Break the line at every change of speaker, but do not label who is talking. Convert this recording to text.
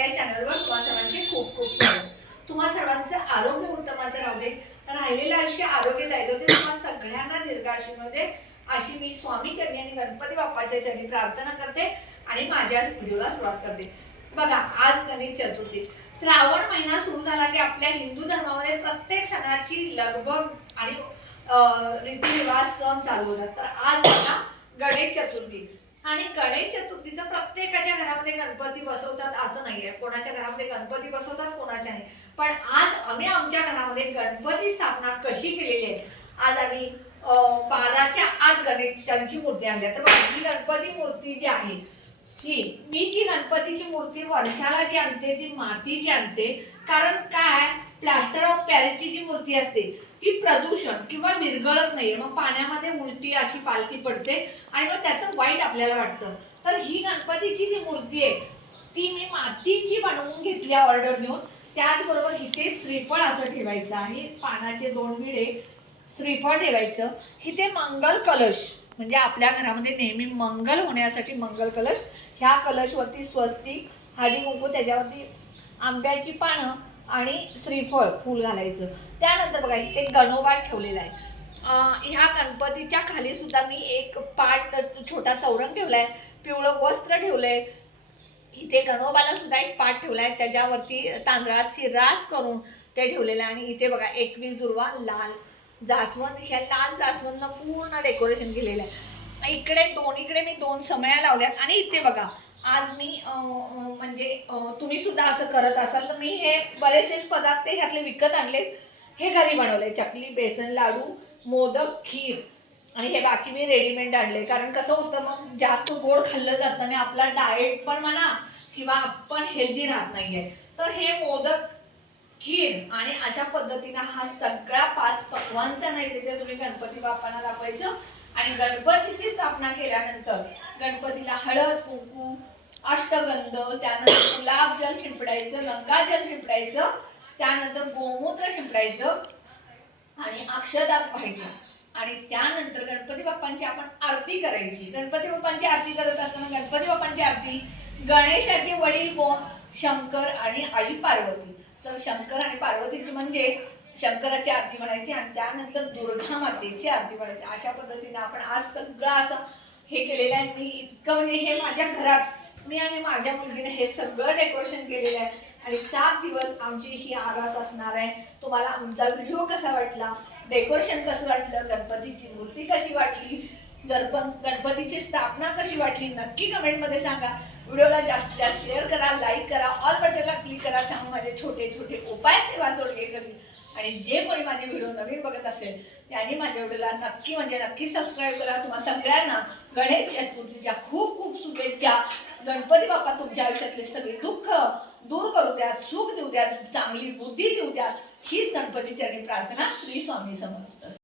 या चॅनलवर तुम्हा सर्वांचे खूप खूप स्वागत. तुम्हा सर्वांचं आरोग्य उत्तमाचं राहू दे. राहिलेलं अशी आरोग्य जायचं होते. तुम्हा सगळ्यांना दीर्घायुष्यामध्ये अशी मी स्वामी चरणी आणि गणपती बाप्पाच्या चरणी प्रार्थना करते आणि माझ्या व्हिडिओला सुरुवात करते. बघा आज गणेश चतुर्थी. श्रावण महिना सुरू झाला की आपल्या हिंदू धर्मामध्ये प्रत्येक सणाची लगबग आणि रीतिरिवाज सण चालू होतात. तर आज बघा गणेश चतुर्थी. आणि गणेश चतुर्थीचं प्रत्येकाच्या घरामध्ये गणपती बसवतात असं नाहीये. कोणाच्या घरामध्ये गणपती बसवतात कोणाच्या नाही. पण आज आम्ही आमच्या घरामध्ये गणपती स्थापना कशी केलेली आहे? आज आम्ही बाराच्या आत गणेशांची मूर्ती आणली तर ही गणपती मूर्ती जी आहे ही मी जी गणपतीची मूर्ती वर्षाला जी आणते ती मातीची आणते कारण काय? प्लास्टर ऑफ पॅरिसची जी मूर्ती असते ती प्रदूषण किंवा विरघळत नाही मग पाण्यामध्ये उलटी अशी पालखी पडते आणि मग त्याचं वाईट आपल्याला वाटतं. तर ही गणपतीची जी मूर्ती आहे ती मी मातीची बनवून घेतली ऑर्डर देऊन त्याचबरोबर इथे श्रीफळ असं ठेवायचं आणि पानाचे दोन विडे श्रीफळ ठेवायचं. इथे मंगल कलश म्हणजे आपल्या घरामध्ये नेहमी मंगल होण्यासाठी मंगल कलश. ह्या कलशवरती स्वस्तिक हळदी कुंकू त्याच्यावरती आंब्याची पानं आणि श्रीफळ फूल घालायचं. त्यानंतर बघा इथे गणोबाट ठेवलेला आहे. ह्या गणपतीच्या खाली सुद्धा मी एक पाट छोटा चौरंग ठेवला आहे पिवळं वस्त्र ठेवलंय. इथे गणोबाला सुद्धा एक पाट आहे त्याच्यावरती तांदळाची रास करून ते ठेवलेलं आहे. आणि इथे बघा एकवीस दुर्वा लाल जास्वंद ह्या लाल जास्वंदनं पूर्ण डेकोरेशन केलेलं आहे. इकडे दोन्हीकडे मी दोन समया लावल्यात. आणि इथे बघा आज मी म्हणजे म्हणजे तुम्ही सुद्धा असं करत असाल तर मी हे बरेचसे पदार्थ ह्यातले विकत आणले हे घरी बनवले चकली बेसन लाडू मोदक खीर. आणि हे बाकी मी रेडीमेड आणले कारण कसं होतं मग जास्त गोड खाल्लं जातं आणि आपला डाएट पण म्हणा किंवा आपण हेल्दी राहत नाहीये. तर हे मोदक खीर आणि अशा पद्धतीनं हा सगळा पाच पक्वांचा नैवेद्य तुम्ही गणपती बाप्पांना दाखवायचं. आणि गणपतीची स्थापना केल्यानंतर गणपतीला हळद कुंकू अष्टगंध त्यानंतर गुलाब जल शिंपडायचं गंगाजल शिंपडायचं त्यानंतर गोमूत्र शिंपडायचं आणि अक्षदात व्हायचं आणि त्यानंतर गणपती बाप्पांची आपण आरती करायची. गणपती बाप्पांची आरती करत असताना गणपती बाप्पांची आरती गणेशाचे वडील कोण? शंकर आणि आई पार्वती. तर शंकर आणि पार्वतीची म्हणजे शंकराची आरती म्हणायची आणि त्यानंतर दुर्गा मातेची आरती म्हणायची. अशा पद्धतीने आपण आज सगळं असं हे केलेलं आहे. मी इतकं म्हणजे हे माझ्या घरात मी आणि माझ्या मुलगीने हे सगळं डेकोरेशन केलेलं आहे. आणि सात दिवस आमची ही आरास असणार आहे. तुम्हाला आमचा व्हिडिओ कसा वाटला? डेकोरेशन कसं वाटलं? गणपतीची मूर्ती कशी वाटली? गणप गणपतीची स्थापना कशी वाटली? नक्की कमेंटमध्ये सांगा. व्हिडिओला जास्त जास्त शेअर करा लाईक करा ऑल बटनला क्लिक करा. त्यामुळे माझे छोटे छोटे उपाय सेवा तोडले कधी आणि जे कोणी माझे व्हिडिओ नवीन बघत असेल त्यांनी माझ्या व्हिडिओला नक्की म्हणजे नक्की सबस्क्राईब करा. तुम्हा सगळ्यांना गणेश चतुर्थीच्या खूप खूप शुभेच्छा. गणपती बाप्पा तुमच्या आयुष्यातले सगळे दुःख दूर करू द्यात सुख देऊ द्या चांगली बुद्धी देऊ द्या. हीच गणपतीची आणि प्रार्थना श्री स्वामी समर्थ.